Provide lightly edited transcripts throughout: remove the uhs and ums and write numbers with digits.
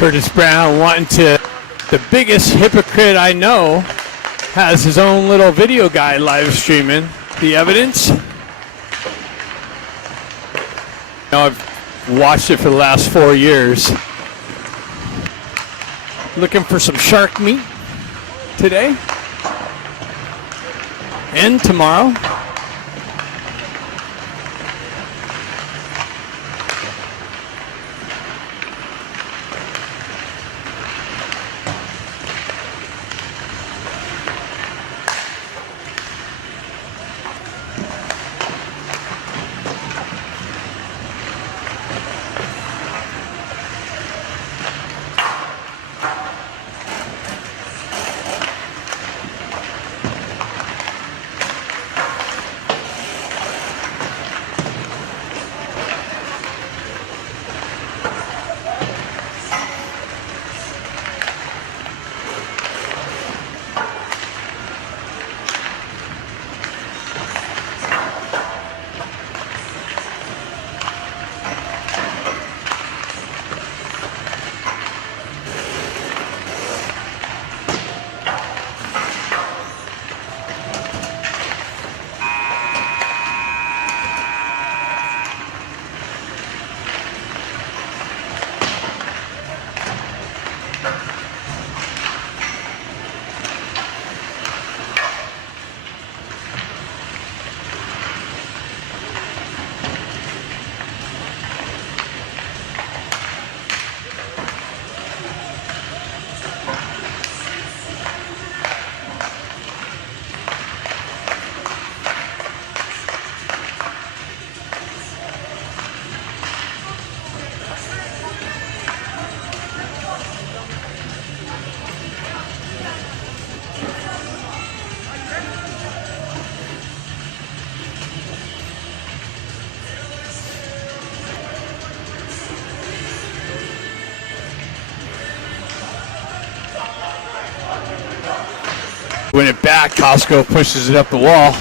Curtis Brown wanting to, the biggest hypocrite I know, has his own little video guy live streaming the evidence. Now I've watched it for the last 4 years. Looking for some shark meat today and tomorrow. Win it back, Costco pushes it up the wall.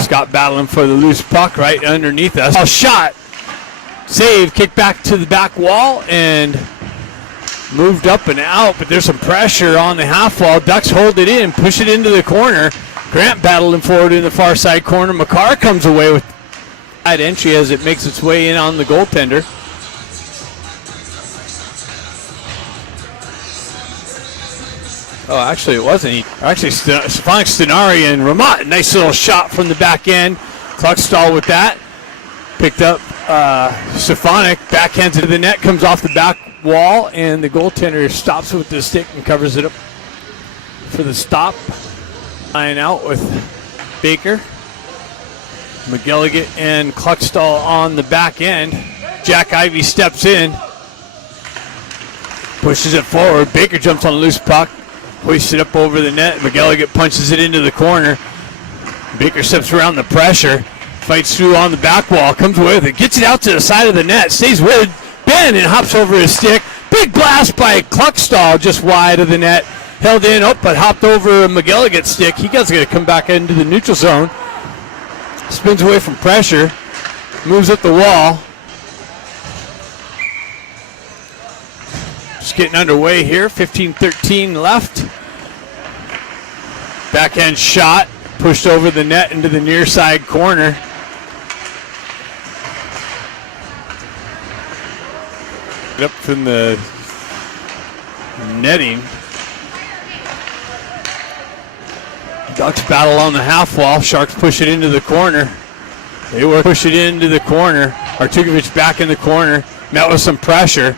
Scott battling for the loose puck right underneath us. A shot, save, kick back to the back wall and moved up and out, but there's some pressure on the half wall. Ducks hold it in, push it into the corner. Grant battling forward in the far side corner. McCarr comes away with that entry as it makes its way in on the goaltender. Oh, actually, it wasn't. Actually, Stefanik, Stenari, and Ramat. Nice little shot from the back end. Kluckstall with that. Picked up Stefanik. Backhands to the net. Comes off the back wall. And the goaltender stops with the stick and covers it up for the stop. Line out with Baker. McGilligan and Kluckstall on the back end. Jack Ivey steps in. Pushes it forward. Baker jumps on a loose puck. Hoists it up over the net. McGilligan punches it into the corner. Baker steps around the pressure. Fights through on the back wall. Comes away with it. Gets it out to the side of the net. Stays with Ben and hops over his stick. Big blast by Kluckstall just wide of the net. Held in, but hopped over McGilligan's stick. He gets going to come back into the neutral zone. Spins away from pressure. Moves up the wall. Just getting underway here. 15-13 left. Backhand shot. Pushed over the net into the near side corner. Up from the netting. Ducks battle on the half wall. Sharks push it into the corner. They will push it into the corner. Artukovic back in the corner. Met with some pressure.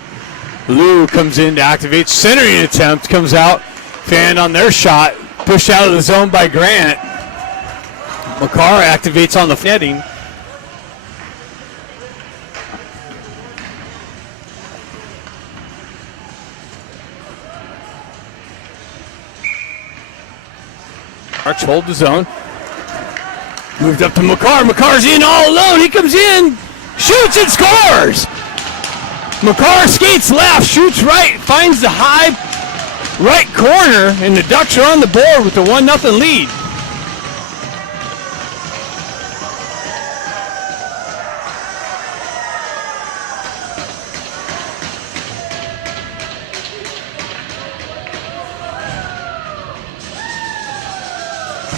Lou comes in to activate. Centering attempt comes out. Fan on their shot. Pushed out of the zone by Grant. McCarr activates on the netting. Arch hold the zone. Moved up to McCarr. McCarr's in all alone. He comes in, shoots and scores. McCarr skates left, shoots right, finds the high right corner, and the Ducks are on the board with the 1-0 lead.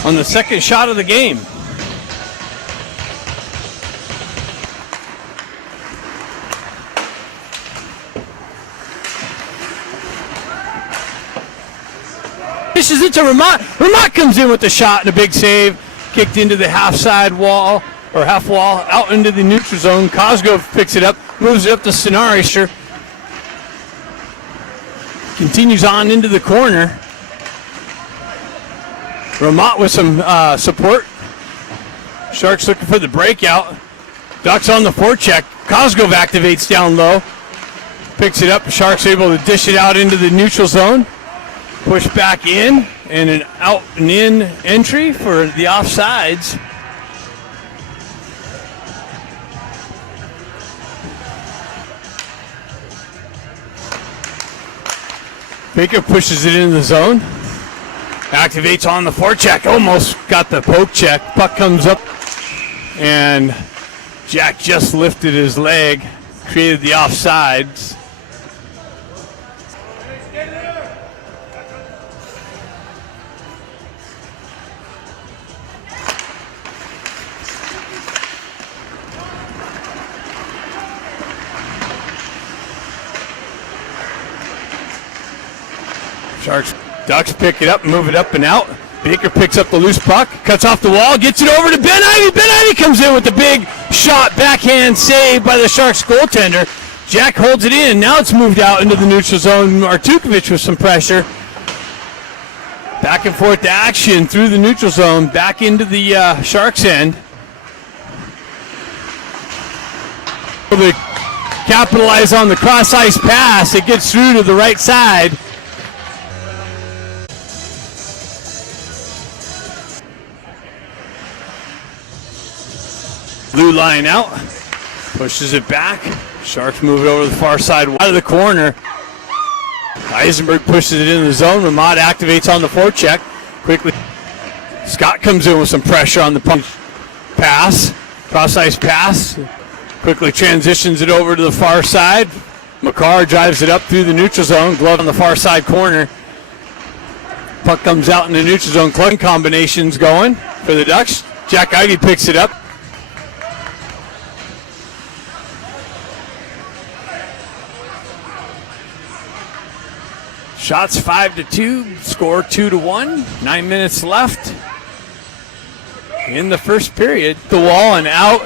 on the second shot of the game. Dishes it to Ramot. Ramot comes in with the shot and a big save. Kicked into the half wall, out into the neutral zone. Cosgrove picks it up, moves it up to Sonari. Continues on into the corner. Ramot with some support. Sharks looking for the breakout. Ducks on the forecheck. Cosgrove activates down low. Picks it up. Sharks able to dish it out into the neutral zone. Push back in, and an out and in entry for the offsides. Baker pushes it in the zone. Activates on the forecheck. Almost got the poke check. Puck comes up, and Jack just lifted his leg, created the offsides. Sharks, Ducks pick it up, move it up and out. Baker picks up the loose puck, cuts off the wall, gets it over to Ben Ivy. Ben Ivy comes in with the big shot, backhand save by the Sharks goaltender. Jack holds it in. Now it's moved out into the neutral zone. Artukovic with some pressure. Back and forth action through the neutral zone, back into the Sharks end. They capitalize on the cross-ice pass. It gets through to the right side. Blue line out, pushes it back. Sharks move it over the far side, out of the corner. Eisenberg pushes it in the zone. Ramot activates on the forecheck. Quickly, Scott comes in with some pressure on the punch pass, cross-ice pass. Quickly transitions it over to the far side. McCarr drives it up through the neutral zone. Glove on the far side corner. Puck comes out in the neutral zone. Clutch combinations going for the Ducks. Jack Ivy picks it up. Shots 5-2, score 2-1. 9 minutes left in the first period. The wall and out.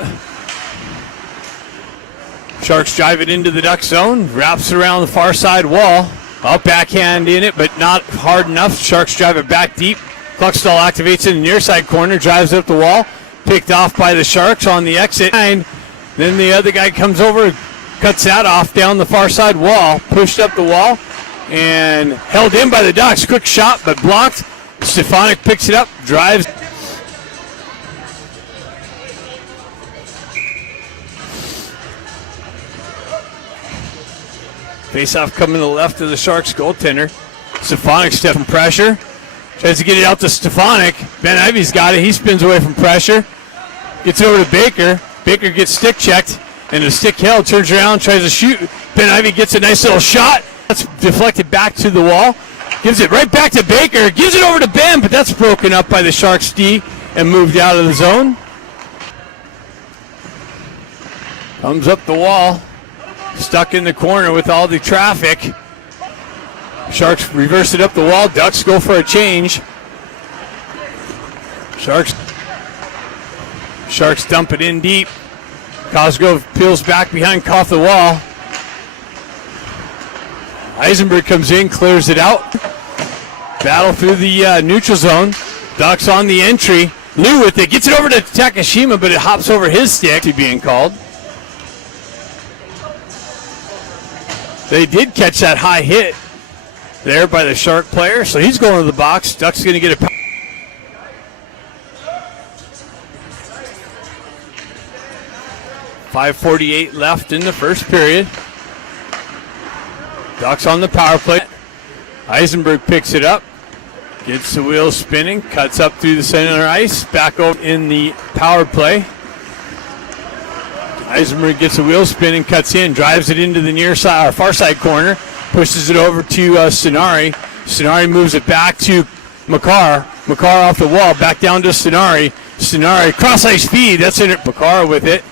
Sharks drive it into the Duck zone, wraps around the far side wall. Up backhand in it, but not hard enough. Sharks drive it back deep. Kluckstall activates in the near side corner, drives up the wall. Picked off by the Sharks on the exit. Then the other guy comes over, cuts that off down the far side wall, pushed up the wall, and held in by the Ducks. Quick shot, but blocked. Stefanik picks it up, drives. Face-off coming to the left of the Sharks goaltender. Stefanik steps from pressure. Tries to get it out to Stefanik. Ben Ivy's got it. He spins away from pressure. Gets it over to Baker. Baker gets stick checked, and the stick held, turns around, tries to shoot. Ben Ivy gets a nice little shot. That's deflected back to the wall. Gives it right back to Baker. Gives it over to Ben, but that's broken up by the Sharks D and moved out of the zone. Comes up the wall. Stuck in the corner with all the traffic. Sharks reverse it up the wall. Ducks go for a change. Sharks dump it in deep. Cosgrove peels back behind, off the wall. Eisenberg comes in, clears it out. Battle through the neutral zone. Ducks on the entry. Lou with it, gets it over to Takashima, but it hops over his stick to being called. They did catch that high hit there by the Shark player, so he's going to the box. Ducks going to get a 5:48 left in the first period. Ducks on the power play. Eisenberg picks it up, gets the wheels spinning, cuts up through the center ice, back over in the power play. Eisenberg gets the wheels spinning, cuts in, drives it into the near side or far side corner, pushes it over to Sonari. Sonari moves it back to McCarr. McCarr off the wall, back down to Stenari. Stenari, cross-ice feed, that's in it. McCarr with it.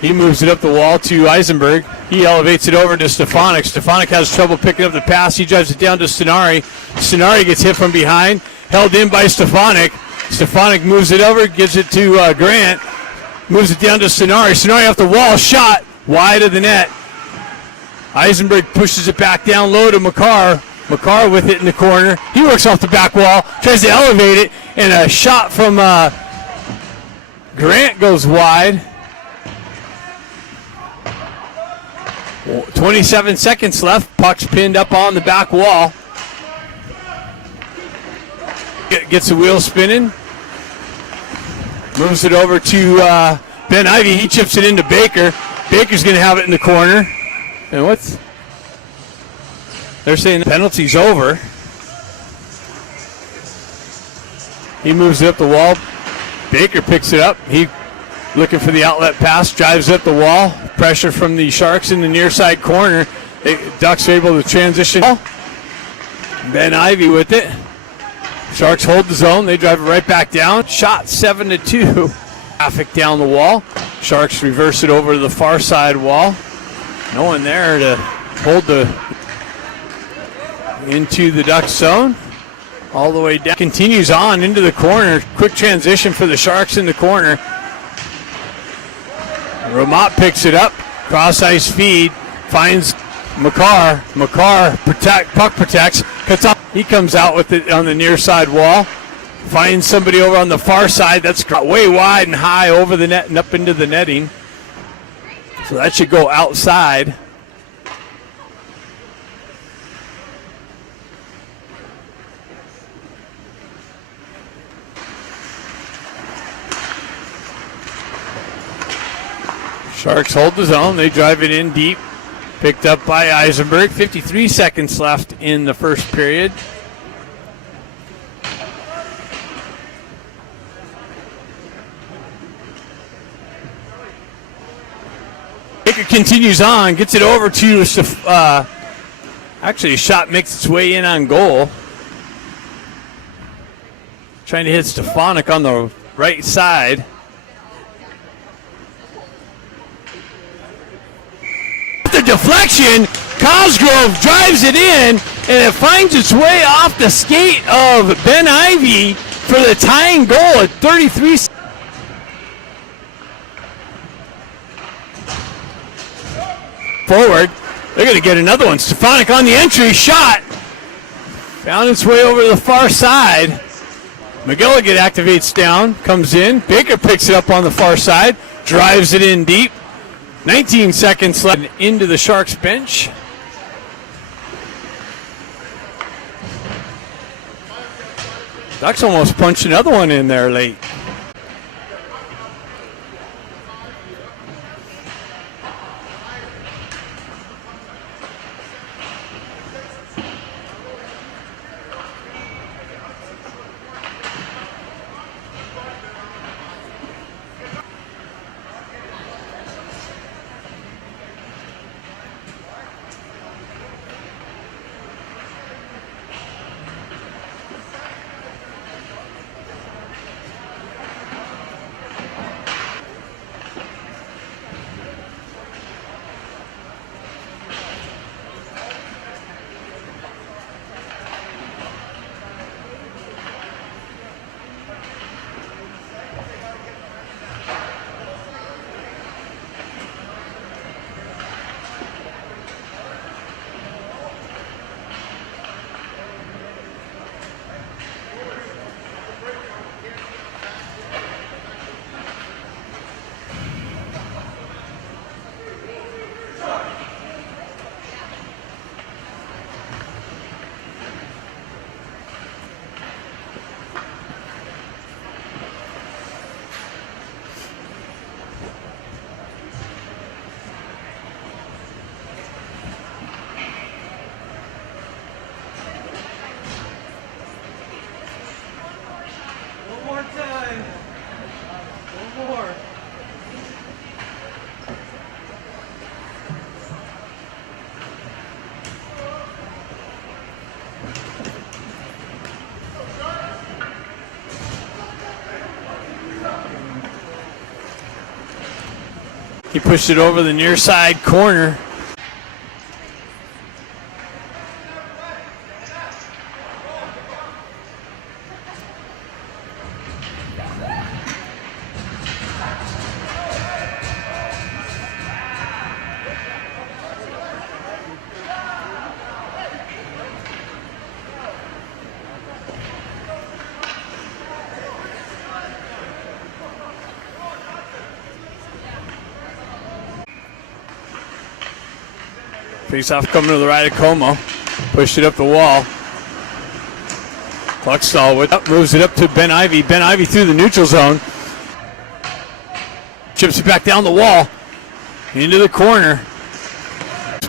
He moves it up the wall to Eisenberg. He elevates it over to Stefanik. Stefanik has trouble picking up the pass. He drives it down to Stenari. Stenari gets hit from behind, held in by Stefanik. Stefanik moves it over, gives it to Grant. Moves it down to Stenari. Stenari off the wall, shot wide of the net. Eisenberg pushes it back down low to McCarr. McCarr with it in the corner. He works off the back wall, tries to elevate it, and a shot from Grant goes wide. 27 seconds left. Puck's pinned up on the back wall. Gets the wheel spinning. Moves it over to Ben Ivy. He chips it into Baker. Baker's going to have it in the corner. And what's... They're saying the penalty's over. He moves it up the wall. Baker picks it up. He looking for the outlet pass, drives up the wall. Pressure from the Sharks in the near side corner. Ducks are able to transition. Ben Ivy with it. Sharks hold the zone. They drive it right back down. Shot 7-2. Traffic down the wall. Sharks reverse it over to the far side wall. No one there to hold the into the Ducks zone. All the way down. Continues on into the corner. Quick transition for the Sharks in the corner. Ramat picks it up. Cross ice feed. Finds McCarr. McCarr puck protects. Cuts up. He comes out with it on the near side wall. Finds somebody over on the far side. That's way wide and high over the net and up into the netting. So that should go outside. Sharks hold the zone. They drive it in deep. Picked up by Eisenberg. 53 seconds left in the first period. Baker continues on. Gets it over to... actually, a shot makes its way in on goal. Trying to hit Stefanik on the right side. The deflection, Cosgrove drives it in, and it finds its way off the skate of Ben Ivy for the tying goal at 33. Forward, they're going to get another one. Stefanik on the entry, shot. Found its way over to the far side. McGilligan activates down, comes in. Baker picks it up on the far side, drives it in deep. 19 seconds left into the Sharks bench. Ducks almost punched another one in there late. He pushed it over the near side corner. Face-off coming to the right of Como. Pushed it up the wall. Cluckstall with up, moves it up to Ben Ivy. Ben Ivy through the neutral zone. Chips it back down the wall. Into the corner.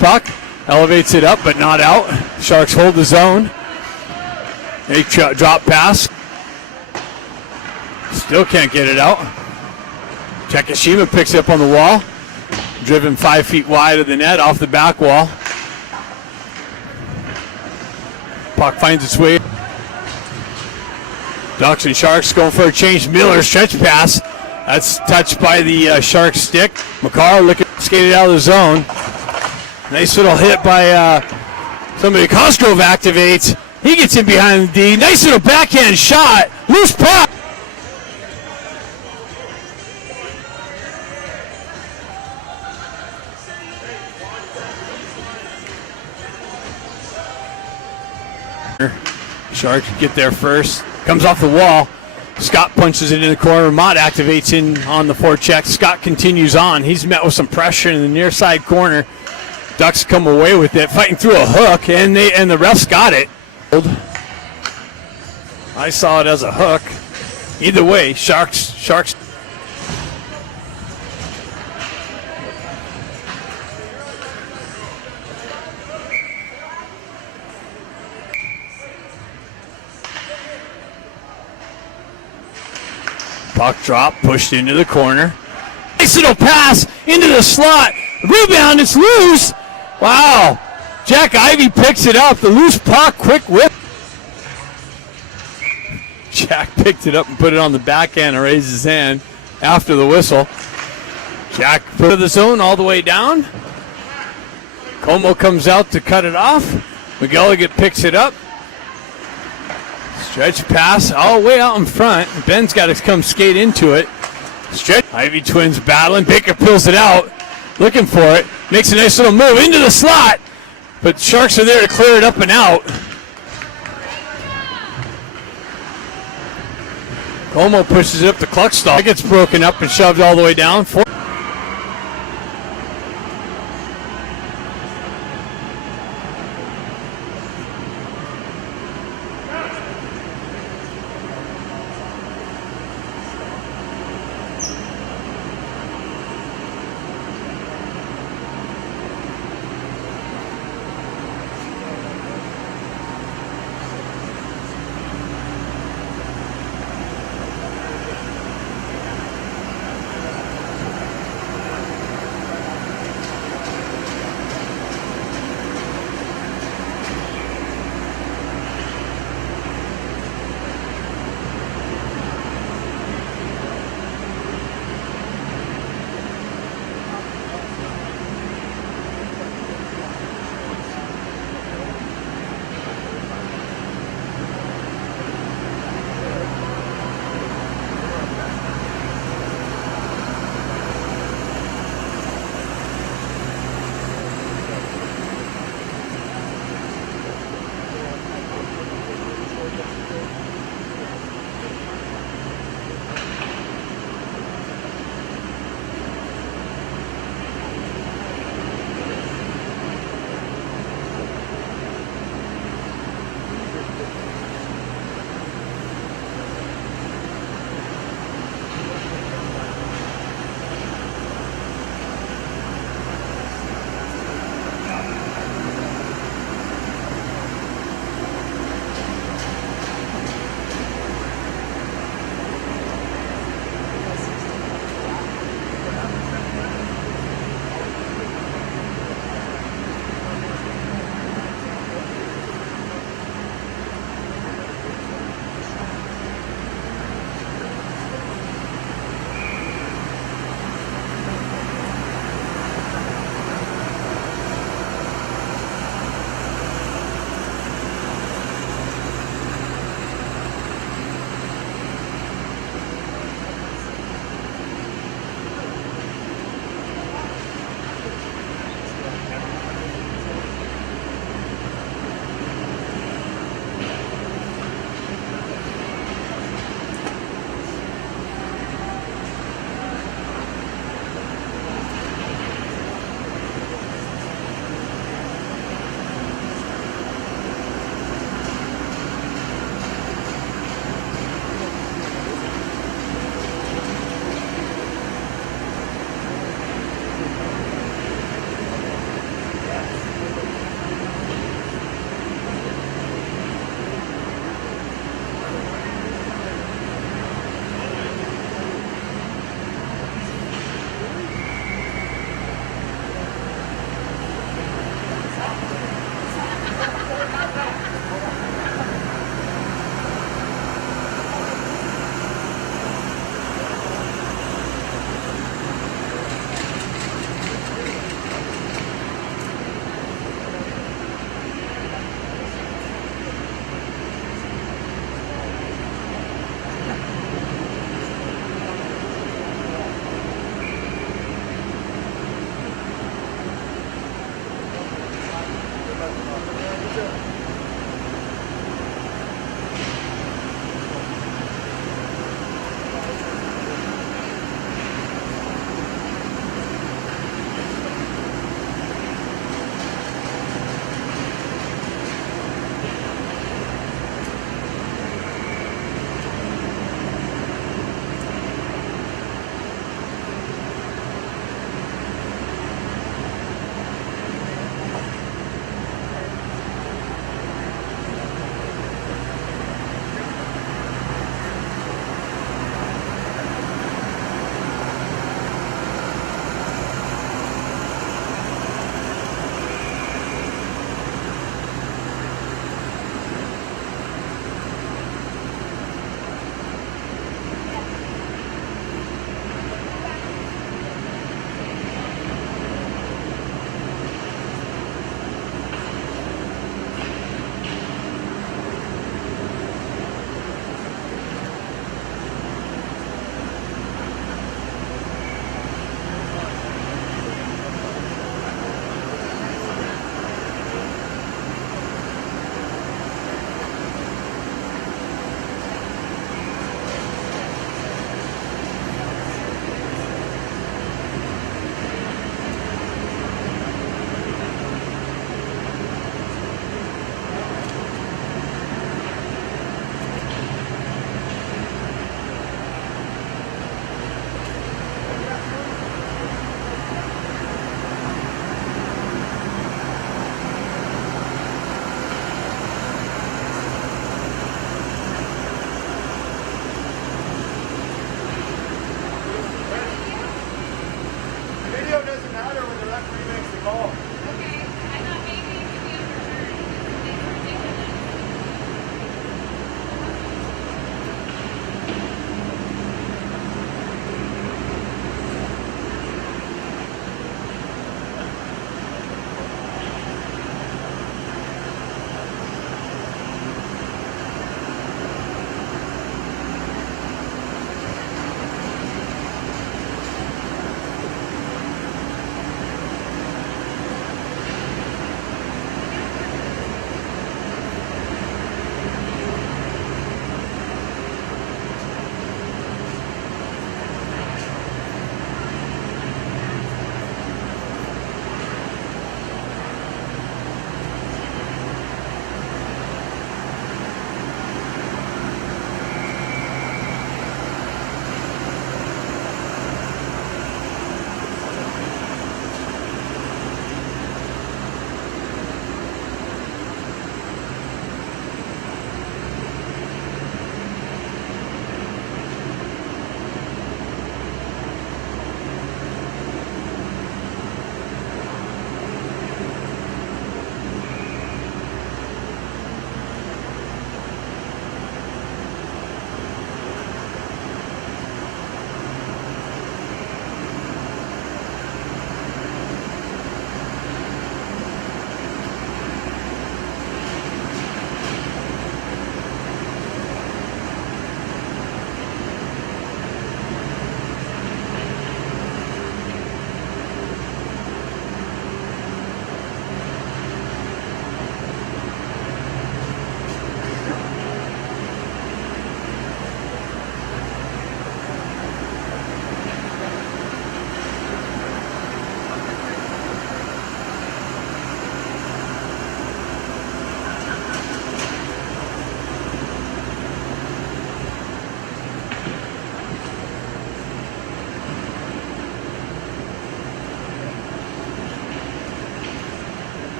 Puck elevates it up, but not out. Sharks hold the zone. They drop pass. Still can't get it out. Takashima picks it up on the wall. Driven 5 feet wide of the net off the back wall. Puck finds its way. Ducks and Sharks going for a change. Miller stretch pass. That's touched by the Sharks stick. McCarr looking skated out of the zone. Nice little hit by somebody. Cosgrove activates. He gets in behind the D. Nice little backhand shot. Loose puck. Sharks get there first. Comes off the wall. Scott punches it in the corner. Mott activates in on the forecheck. Scott continues on. He's met with some pressure in the near side corner. Ducks come away with it, fighting through a hook, and the refs got it. I saw it as a hook. Either way, Sharks. Puck drop, pushed into the corner. Nice little pass into the slot. Rebound, it's loose. Wow. Jack Ivy picks it up. The loose puck, quick whip. Jack picked it up and put it on the backhand and raised his hand after the whistle. Jack put the zone all the way down. Como comes out to cut it off. McElligott picks it up. Stretch pass all the way out in front. Ben's got to come skate into it. Stretch. Ivy twins battling. Baker pulls it out. Looking for it. Makes a nice little move into the slot. But Sharks are there to clear it up and out. Como pushes it up to Cluckstall. It gets broken up and shoved all the way down.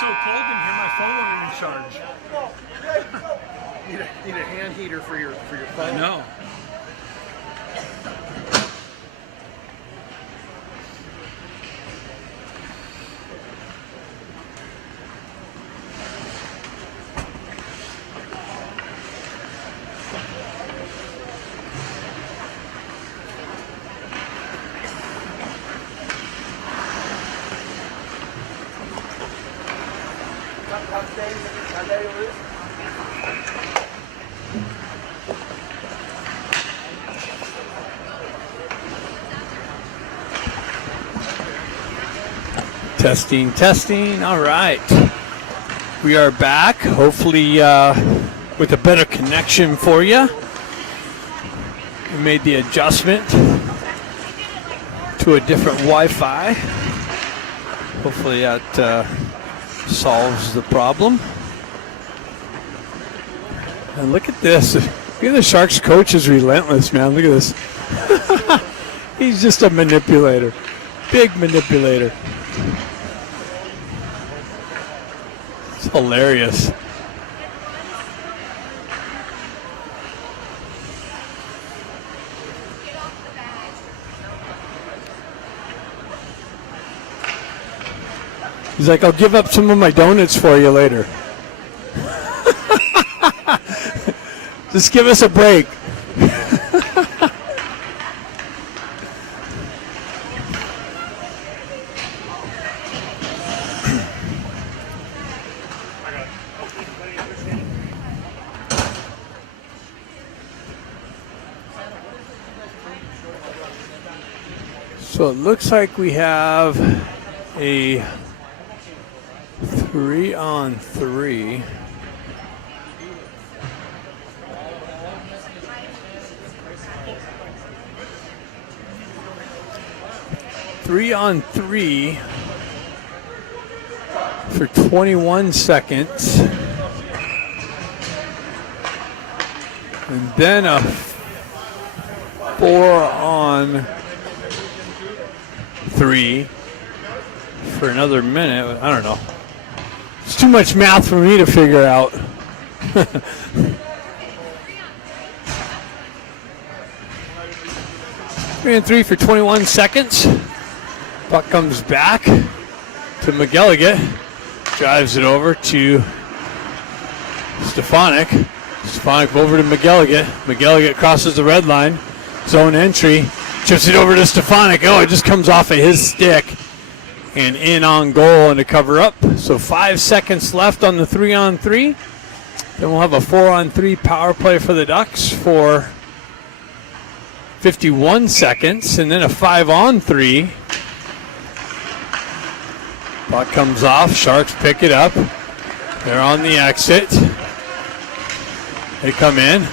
so cold in here, my phone won't even charge. Need a hand heater for your phone. No. Testing, testing. All right. We are back, hopefully with a better connection for you. We made the adjustment to a different Wi-Fi. Hopefully that solves the problem. And look at this. Look at the Sharks coach is relentless, man. Look at this. He's just a manipulator. Big manipulator. It's hilarious. He's like, I'll give up some of my donuts for you later. Just give us a break. So it looks like we have a 3-on-3. Three-on-3 for 21 seconds. And then a 4-on-3 for another minute. I don't know. It's too much math for me to figure out. 3-on-3 for 21 seconds. Puck comes back to McElligott. Drives it over to Stefanik. Stefanik over to McElligott. McElligott crosses the red line. Zone entry. Chips it over to Stefanik. Oh, it just comes off of his stick. And in on goal and a cover up. So 5 seconds left on the 3-on-3. Then we'll have a 4-on-3 power play for the Ducks for 51 seconds. And then a 5-on-3. Puck comes off. Sharks pick it up. They're on the exit. They come in.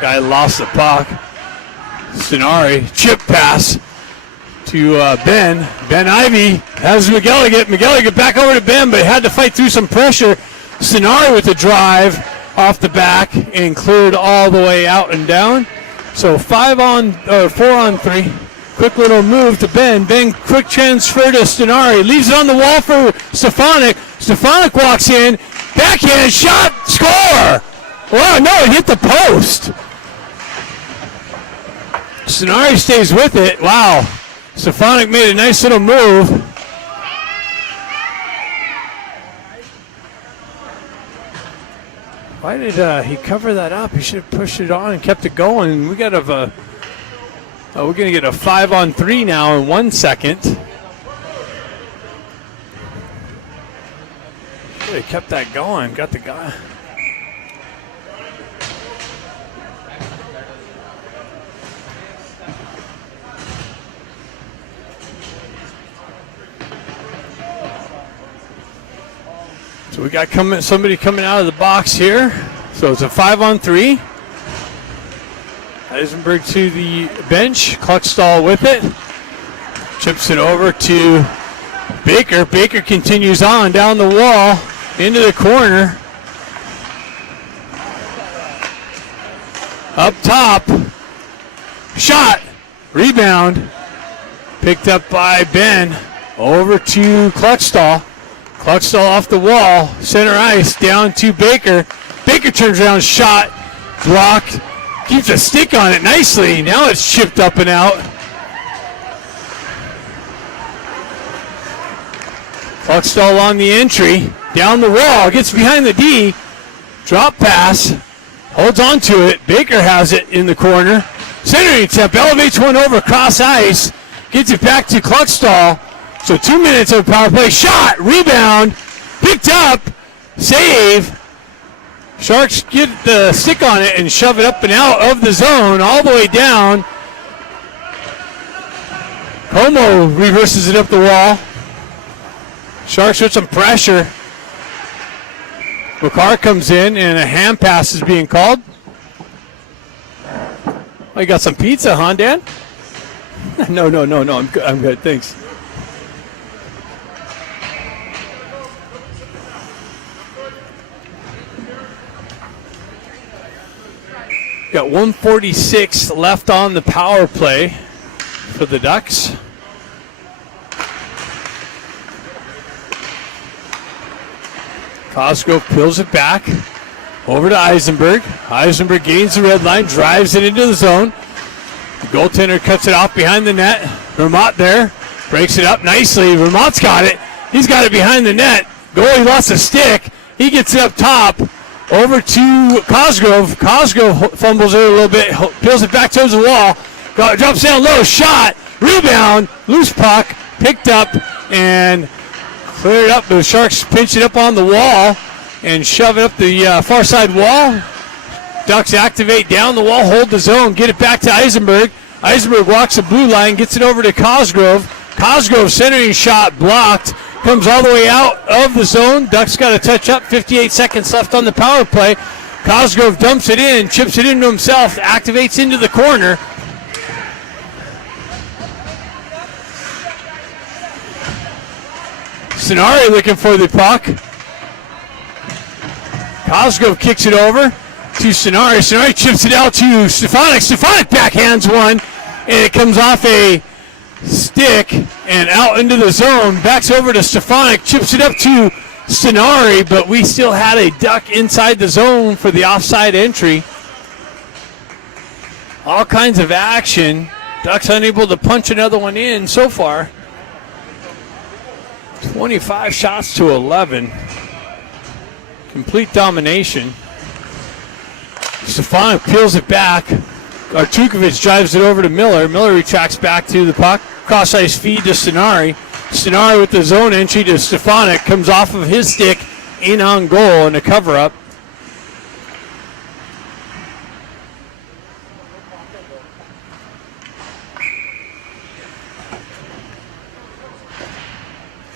Guy lost the puck. Stenari, chip pass to Ben. Ben Ivey has McElligott. McElligott back over to Ben, but had to fight through some pressure. Stenari with the drive off the back and cleared all the way out and down. So 4-on-3. Quick little move to Ben. Ben, quick transfer to Stenari. Leaves it on the wall for Stefanik. Stefanik walks in. Backhand shot. Score! Wow, no, it hit the post. Stenari stays with it. Wow. Stefanik made a nice little move. Why did he cover that up? He should have pushed it on and kept it going. We got we're going to get a 5-on-3 now in 1 second. They kept that going. Got the guy. So we got somebody coming out of the box here. So it's a 5-on-3. Eisenberg to the bench. Cluckstall with it. Chips it over to Baker. Baker continues on down the wall into the corner. Up top. Shot. Rebound. Picked up by Ben. Over to Cluckstall. Cluckstall off the wall. Center ice down to Baker. Baker turns around, shot, blocked. Keeps a stick on it nicely. Now it's chipped up and out. Cluckstall on the entry. Down the wall. Gets behind the D. Drop pass. Holds on to it. Baker has it in the corner. Centering attempt. Elevates one over cross ice. Gets it back to Cluckstall. So 2 minutes of power play. Shot. Rebound. Picked up. Save. Sharks get the stick on it and shove it up and out of the zone all the way down. Como reverses it up the wall. Sharks with some pressure. McCarr comes in and a hand pass is being called. Oh, you got some pizza, huh, Dan? No. I'm good. Thanks. Got 1:46 left on the power play for the Ducks. Cosgrove peels it back over to Eisenberg. Eisenberg gains the red line, drives it into the zone. The goaltender cuts it off behind the net. Vermont there, breaks it up nicely. Vermont's got it. He's got it behind the net. Goalie lost a stick. He gets it up top. Over to Cosgrove. Cosgrove fumbles it a little bit, peels it back towards the wall. Drops down low, shot, rebound, loose puck, picked up and cleared up. The Sharks pinch it up on the wall and shove it up the far side wall. Ducks activate down the wall, hold the zone, get it back to Eisenberg. Eisenberg walks the blue line, gets it over to Cosgrove. Cosgrove centering shot blocked. Comes all the way out of the zone. Ducks got to touch up. 58 seconds left on the power play. Cosgrove dumps it in, chips it into himself, activates into the corner. Sonari looking for the puck. Cosgrove kicks it over to Sonari. Sonari chips it out to Stefanik. Stefanik backhands one, and it comes off a stick and out into the zone. Backs over to Stefanik, chips it up to Sonari, but we still had a Duck inside the zone for the offside entry. All kinds of action. Ducks unable to punch another one in so far. 25 shots to 11. Complete domination. Stefanik peels it back. Artukovic drives it over to Miller. Miller retracts back to the puck. Cross ice feed to Sonari. Sonari with the zone entry to Stefanik. Comes off of his stick in on goal and a cover up.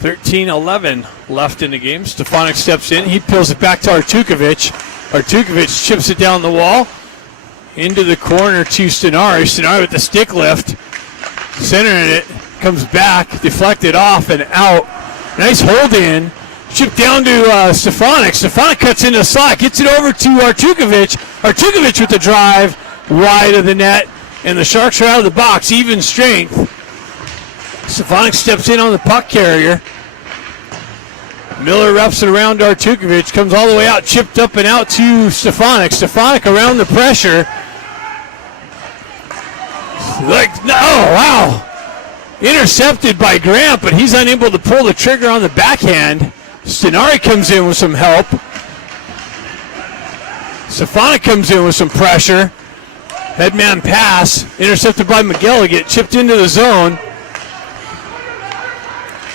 .13-11 left in the game. Stefanik steps in. He peels it back to Artukovic. Artukovic chips it down the wall. Into the corner to Sonari. Sonari with the stick lift. Centering it. Comes back. Deflected off and out. Nice hold in. Chipped down to Stefanik. Stefanik cuts into the slot. Gets it over to Artukovic. Artukovic with the drive. Wide of the net. And the Sharks are out of the box. Even strength. Stefanik steps in on the puck carrier. Miller wraps it around Artukovic. Comes all the way out. Chipped up and out to Stefanik. Stefanik around the pressure. Oh, wow. Intercepted by Grant, but he's unable to pull the trigger on the backhand. Stenari comes in with some help. Stefanik comes in with some pressure. Headman pass. Intercepted by McGilligan. Chipped into the zone.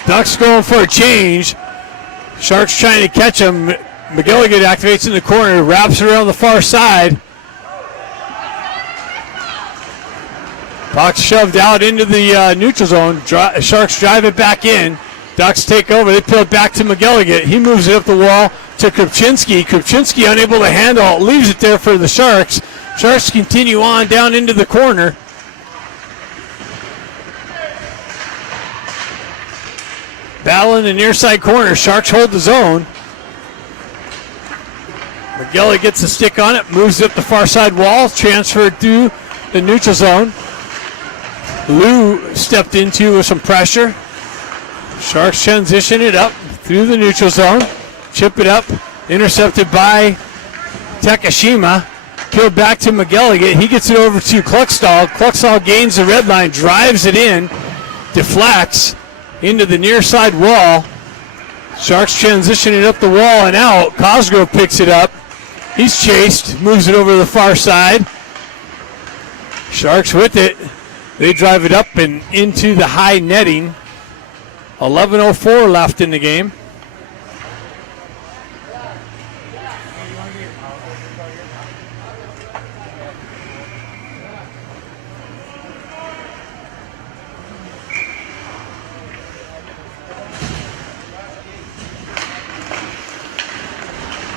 Ducks going for a change. Sharks trying to catch him. McGilligan activates in the corner. Wraps it around the far side. Puck's shoved out into the neutral zone. Sharks drive it back in. Ducks take over. They peel it back to McGilligan. He moves it up the wall to Krupczynski. Krupczynski unable to handle it. Leaves it there for the Sharks. Sharks continue on down into the corner. Battle in the near side corner. Sharks hold the zone. McGilligan gets the stick on it. Moves it up the far side wall. Transferred to the neutral zone. Lou stepped into with some pressure. Sharks transition it up through the neutral zone. Chip it up. Intercepted by Takashima. Peeled back to McGilligan. He gets it over to Kluckstall. Kluckstall gains the red line, drives it in, deflects into the near side wall. Sharks transition it up the wall and out. Cosgrove picks it up. He's chased, moves it over to the far side. Sharks with it. They drive it up and into the high netting. 11:04 left in the game.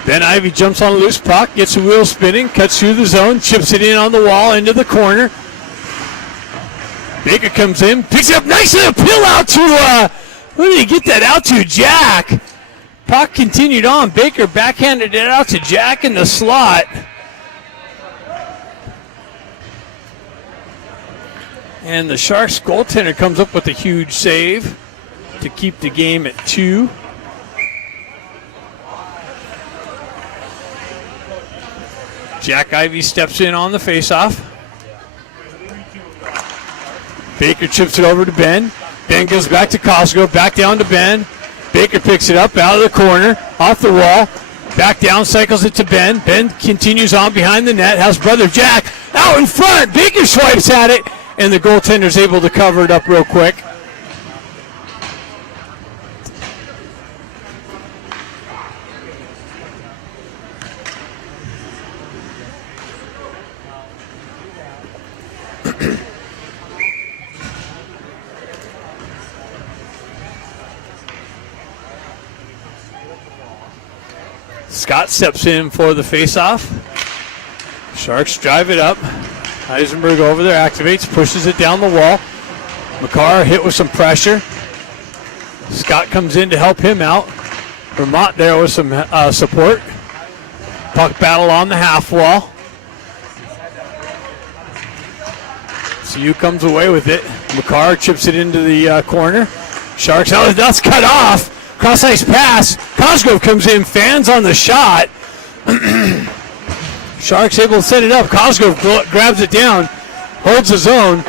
Ben Ivy jumps on a loose puck, gets the wheel spinning, cuts through the zone, chips it in on the wall into the corner. Baker comes in, picks it up nicely, appeal out to, who did he get that out to? Jack. Puck continued on. Baker backhanded it out to Jack in the slot. And the Sharks goaltender comes up with a huge save to keep the game at 2. Jack Ivy steps in on the faceoff. Baker chips it over to Ben. Ben goes back to Cosgrove, back down to Ben. Baker picks it up out of the corner, off the wall, back down, cycles it to Ben. Ben continues on behind the net, has brother Jack out in front. Baker swipes at it, and the goaltender's able to cover it up real quick. Scott steps in for the faceoff. Sharks drive it up. Eisenberg over there, activates, pushes it down the wall. McCarr hit with some pressure. Scott comes in to help him out. Vermont there with some support. Puck battle on the half wall. CU comes away with it. McCarr chips it into the corner. Sharks, that's cut off. Cross ice pass. Cosgrove comes in, fans on the shot. Sharks able to set it up. Cosgrove grabs it down, holds his own.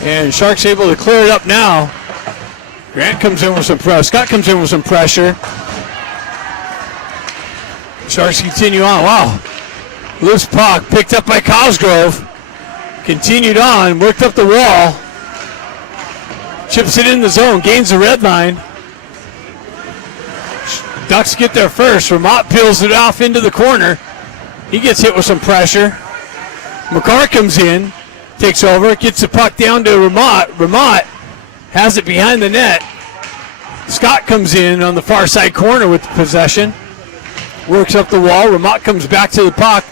And Sharks able to clear it up now. Grant comes in with some pressure. Scott comes in with some pressure. Sharks continue on. Wow. Loose puck picked up by Cosgrove. Continued on, worked up the wall. Chips it in the zone, gains the red line. Ducks get there first. Vermont peels it off into the corner. He gets hit with some pressure. McCarr comes in, takes over, gets the puck down to Vermont. Vermont has it behind the net. Scott comes in on the far side corner with the possession. Works up the wall. Vermont comes back to the puck.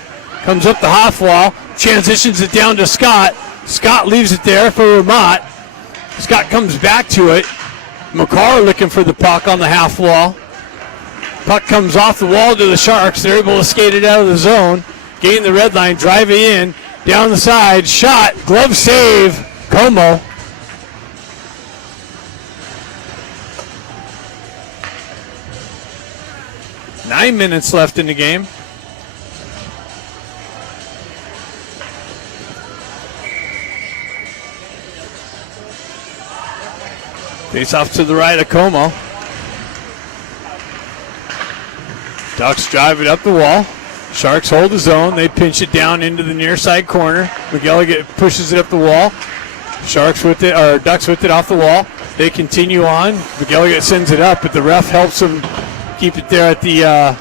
Comes up the half wall. Transitions it down to Scott. Scott leaves it there for Vermont. Scott comes back to it. McCarr looking for the puck on the half wall. Puck comes off the wall to the Sharks. They're able to skate it out of the zone. Gain the red line, drive it in. Down the side, shot, glove save, Como. Nine minutes left in the game. Face off to the right of Como. Ducks drive it up the wall. Sharks hold the zone. They pinch it down into the near side corner. McGilligan pushes it up the wall. Sharks with it, or Ducks with it off the wall. They continue on. McGilligan sends it up, but the ref helps him keep it there at the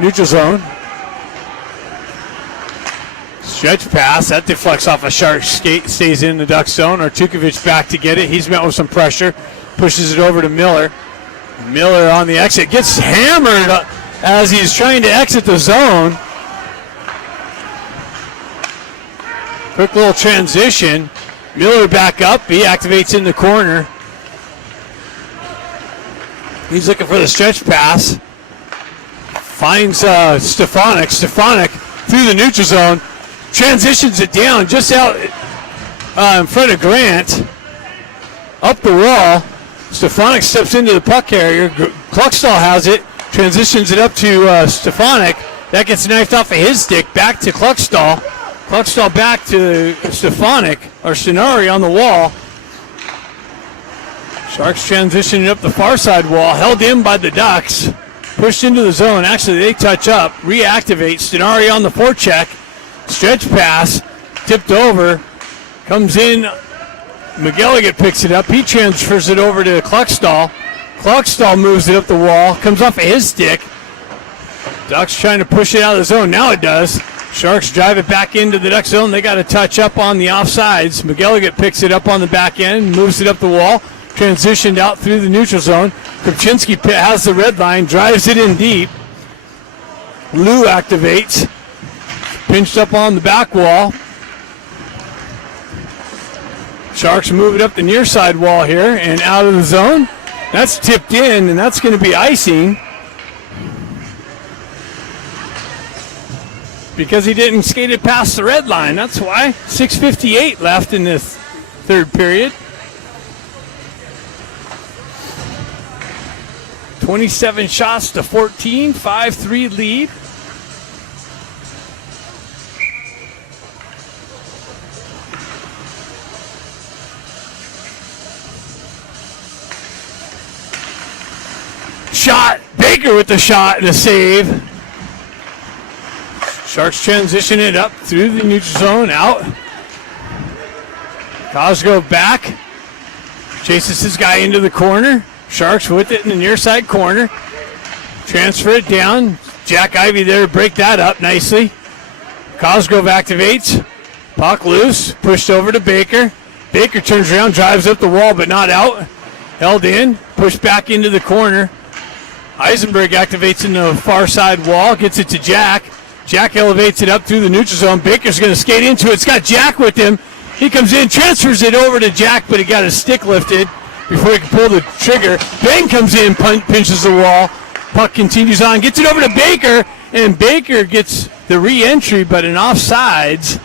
neutral zone. Stretch pass. That deflects off a Sharks skate, stays in the Ducks zone. Artukovic back to get it. He's met with some pressure. Pushes it over to Miller. Miller on the exit. Gets hammered as he's trying to exit the zone. Quick little transition. Miller back up. He activates in the corner. He's looking for the stretch pass. Finds Stefanik. Stefanik through the neutral zone. Transitions it down just out in front of Grant. up the wall. Stefanik steps into the puck carrier. Kluckstall has it, transitions it up to Stefanik. That gets knifed off of his stick, back to Kluckstall. Kluckstall back to Stefanik, or Stenari on the wall. Sharks transitioning up the far side wall, held in by the Ducks. Pushed into the zone. Actually, they touch up, reactivate. Stenari on the forecheck. Stretch pass, tipped over, comes in. McGilligan picks it up. He transfers it over to Kluckstall. Kluckstall moves it up the wall, comes off of his stick. Ducks trying to push it out of the zone. Now it does. Sharks drive it back into the Duck zone. They got to touch up on the offsides. McGilligan picks it up on the back end, moves it up the wall, transitioned out through the neutral zone. Krupczynski has the red line, drives it in deep. Lou activates. Pinched up on the back wall. Sharks move it up the near side wall here and out of the zone. That's tipped in, and that's going to be icing because he didn't skate it past the red line. That's why. 6:58 left in this third period. 27 shots to 14, 5-3 lead. Shot, Baker with the shot and a save. Sharks transition it up through the neutral zone, out. Cosgrove back, chases his guy into the corner. Sharks with it in the near side corner. Transfer it down. Jack Ivey there to break that up nicely. Cosgrove activates. Puck loose. Pushed over to Baker. Baker turns around, drives up the wall, but not out. Held in. Pushed back into the corner. Eisenberg activates in the far side wall. Gets it to Jack. Jack elevates it up through the neutral zone. Baker's going to skate into it. It's got Jack with him. He comes in, transfers it over to Jack, but he got his stick lifted before he can pull the trigger. Ben comes in, pinches the wall. Puck continues on, gets it over to Baker, and Baker gets the re-entry, but an offsides.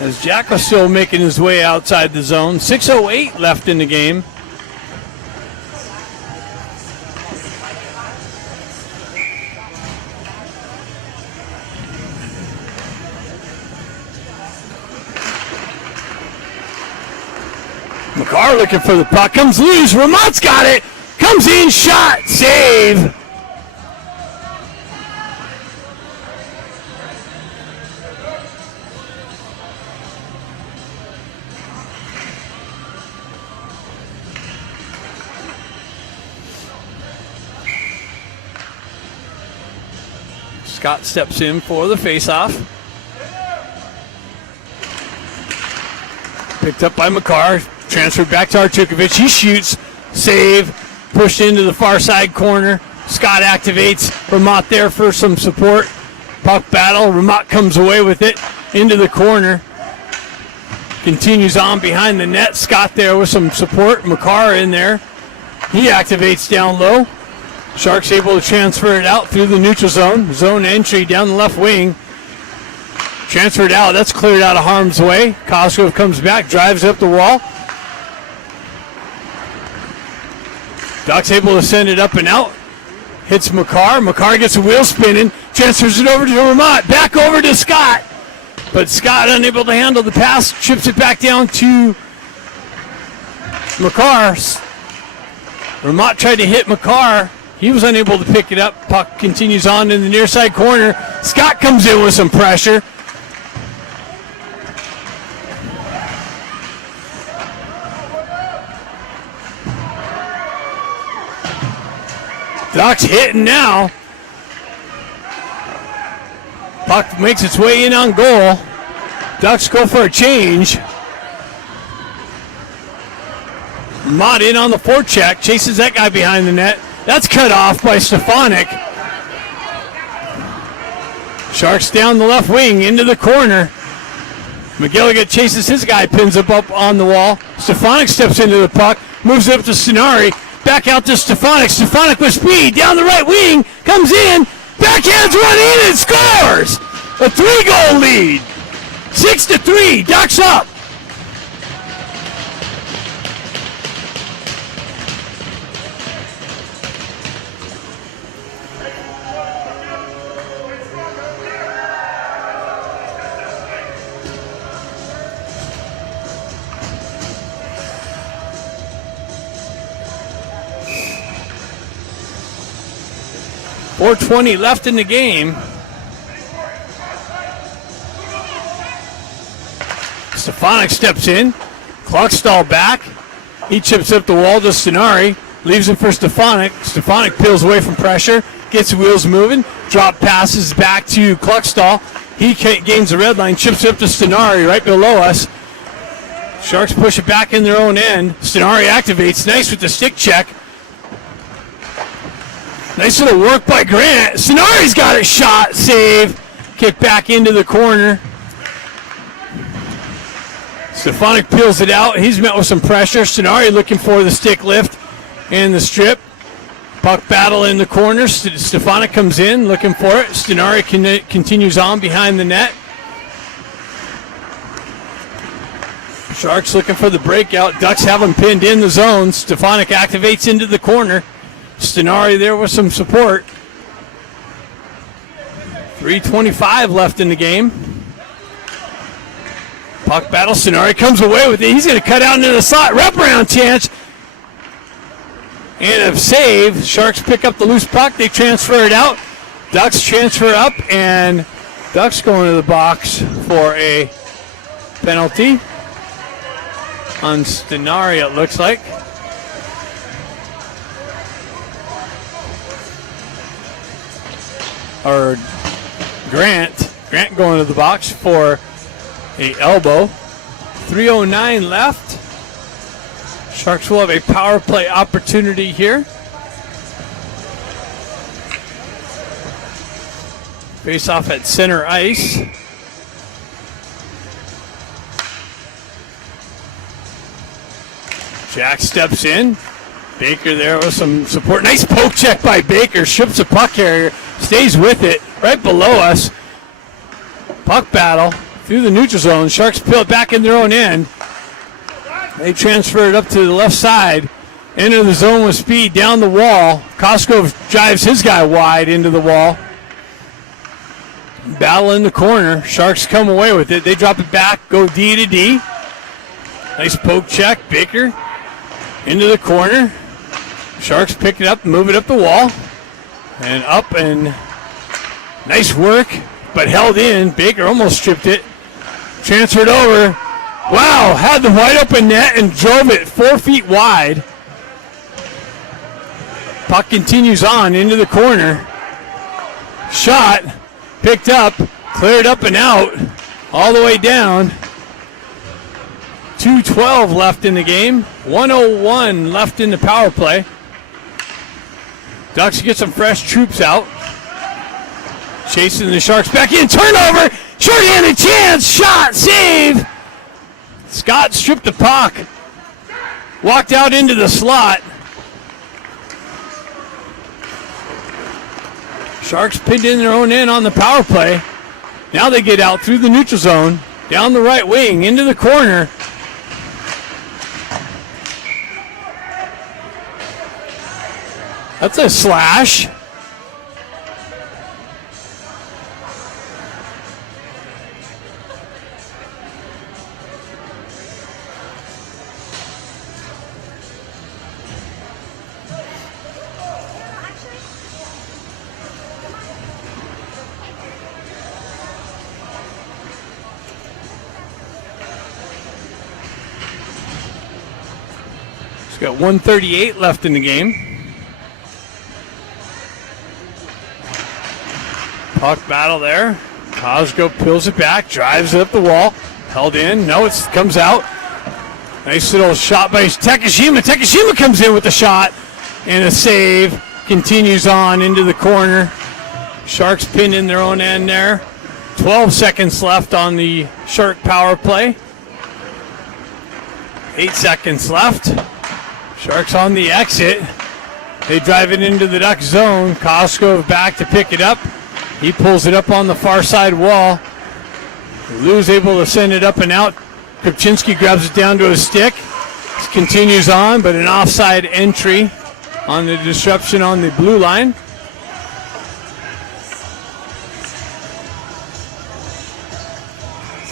As Jack was still making his way outside the zone. 6:08 left in the game. McCarr looking for the puck, comes loose, Ramott's got it, comes in, shot, save. Scott steps in for the faceoff. Picked up by McCarr. Transferred back to Artukovic. He shoots. Save. Pushed into the far side corner. Scott activates. Ramott there for some support. Puck battle. Ramott comes away with it. Into the corner. Continues on behind the net. Scott there with some support. McCarr in there. He activates down low. Sharks able to transfer it out through the neutral zone. Zone entry down the left wing. Transferred out. That's cleared out of harm's way. Cosgrove comes back. Drives up the wall. Ducks able to send it up and out. Hits McCarr. McCarr gets a wheel spinning. Transfers it over to Ramott. Back over to Scott. But Scott unable to handle the pass. Chips it back down to McCarr. Ramott tried to hit McCarr. He was unable to pick it up. Puck continues on in the near side corner. Scott comes in with some pressure. Ducks hitting now. Puck makes its way in on goal. Ducks go for a change. Mott in on the forecheck. Chases that guy behind the net. That's cut off by Stefanik. Sharks down the left wing into the corner. McGilligan chases his guy, pins him up on the wall. Stefanik steps into the puck, moves it up to Stenari. Back out to Stefanik. Stefanik with speed down the right wing. Comes in. Backhands run in and scores. A 3-goal lead. 6-3. Ducks up. 4:20 left in the game. Stefanik steps in. Kluckstall back. He chips up the wall to Stenari. Leaves it for Stefanik. Stefanik peels away from pressure. Gets the wheels moving. Drop passes back to Kluckstall. He gains the red line. Chips it up to Stenari right below us. Sharks push it back in their own end. Stenari activates. Nice with the stick check. Nice little work by Grant. Stenari's got a shot. Save. Kick back into the corner. Stefanik peels it out. He's met with some pressure. Stenari looking for the stick lift and the strip. Puck battle in the corner. Stefanik comes in looking for it. Stenari continues on behind the net. Sharks looking for the breakout. Ducks have him pinned in the zone. Stefanik activates into the corner. Stenari there with some support. 3:25 left in the game. Puck battle. Stenari comes away with it. He's going to cut out into the slot. Wraparound chance. And a save. Sharks pick up the loose puck. They transfer it out. Ducks transfer up. And Ducks going to the box for a penalty on Stenari, it looks like. Or Grant. Grant going to the box for a elbow. 3:09 left. Sharks will have a power play opportunity here. Face off at center ice. Jack steps in. Baker there with some support. Nice poke check by Baker. Strips the puck carrier. Stays with it. Right below us. Puck battle through the neutral zone. Sharks peel it back in their own end. They transfer it up to the left side. Into the zone with speed down the wall. Costco drives his guy wide into the wall. Battle in the corner. Sharks come away with it. They drop it back. Go D to D. Nice poke check. Baker into the corner. Sharks pick it up, move it up the wall. And up, and nice work, but held in. Baker almost stripped it. Transferred over. Wow, had the wide open net and drove it 4 feet wide. Puck continues on into the corner. Shot, picked up, cleared up and out, all the way down. 2:12 left in the game. 1:01 left in the power play. Ducks get some fresh troops out. Chasing the Sharks back in. Turnover. Short-handed chance. Shot. Save. Scott stripped the puck. Walked out into the slot. Sharks pinned in their own end on the power play. Now they get out through the neutral zone. Down the right wing. Into the corner. That's a slash. It's got 1:38 left in the game. Puck battle there. Cosgrove peels it back, drives it up the wall. Held in. No, it comes out. Nice little shot by Takashima. Takashima comes in with the shot and a save. Continues on into the corner. Sharks pinned in their own end there. 12 seconds left on the Shark power play. 8 seconds left. Sharks on the exit. They drive it into the Duck zone. Cosgrove back to pick it up. He pulls it up on the far side wall. Lou's able to send it up and out. Kopczynski grabs it down to his stick. Continues on, but an offside entry on the disruption on the blue line.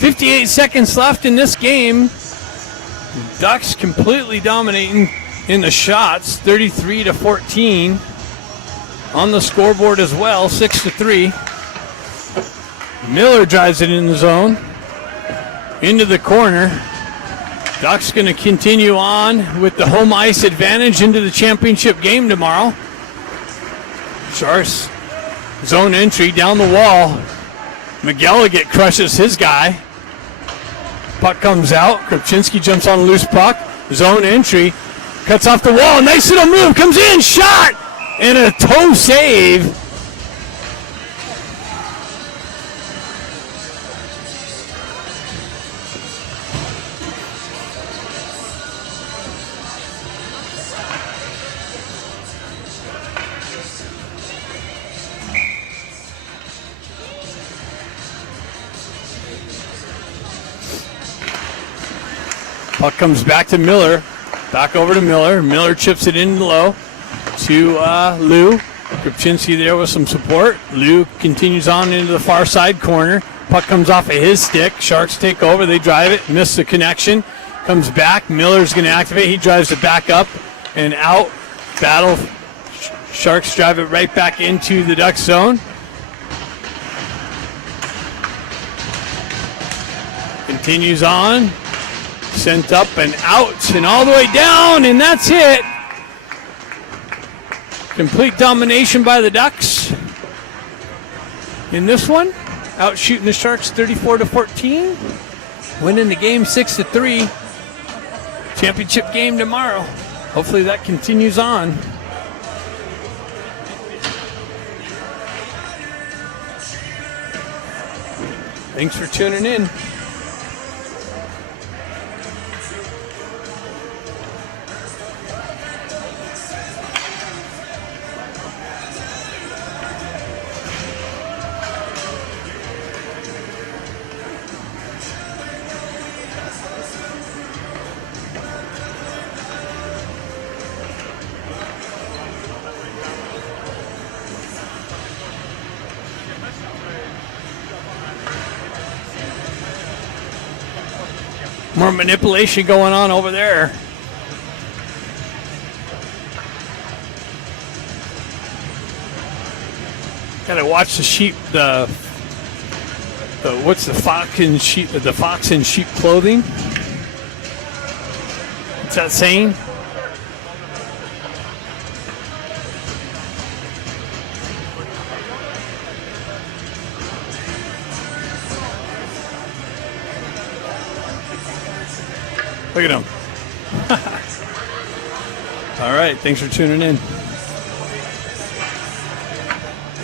.58 seconds left in this game. Ducks completely dominating in the shots, 33-14. on the scoreboard as well, 6-3. Miller drives it in the zone, into the corner. Ducks going to continue on with the home ice advantage into the championship game tomorrow. Sharks zone entry down the wall. McElligott crushes his guy. Puck comes out. Krupczynski jumps on a loose puck. Zone entry. Cuts off the wall. Nice little move. Comes in. Shot. And a toe save. Puck comes back to Miller. Back over to Miller. Miller chips it in low to Lou. Krupczynski there with some support. Lou continues on into the far side corner. Puck comes off of his stick. Sharks take over. They drive it. Miss the connection. Comes back. Miller's going to activate. He drives it back up and out. Battle. Sharks drive it right back into the Ducks zone. Continues on. Sent up and out and all the way down, and that's it. Complete domination by the Ducks in this one. Out shooting the Sharks 34-14. Winning the game 6-3. Championship game tomorrow. Hopefully that continues on. Thanks for tuning in. More manipulation going on over there. Gotta watch the sheep. What's the fox in sheep? The fox in sheep clothing. What's that saying? Look at him. All right, thanks for tuning in.